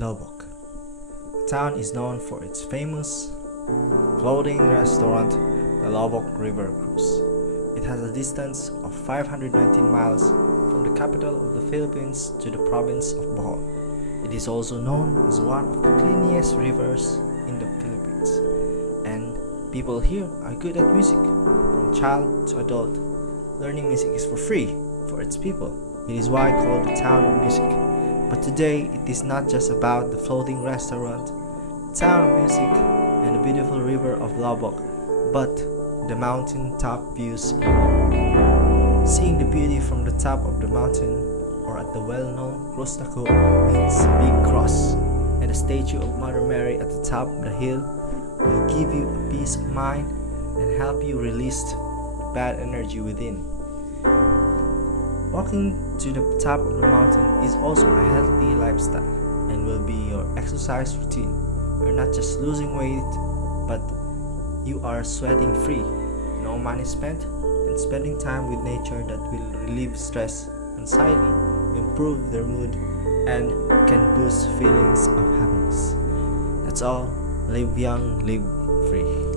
Loboc. The town is known for its famous floating restaurant, the Loboc River Cruise. It has a distance of 519 miles from the capital of the Philippines to the province of Bohol. It is also known as one of the cleanest rivers in the Philippines. And people here are good at music. From child to adult, learning music is for free for its people. It is why called the town of music. But today, it is not just about the floating restaurant, the town of music, and the beautiful river of Loboc, but the mountain top views. Seeing the beauty from the top of the mountain or at the well-known Cross means Big Cross, and the statue of Mother Mary at the top of the hill will give you a peace of mind and help you release bad energy within. Walking to the top of the mountain is also a healthy lifestyle and will be your exercise routine. You're not just losing weight, but you are sweating free, no money spent, and spending time with nature that will relieve stress, anxiety, improve their mood, and can boost feelings of happiness. That's all. Live young, live free.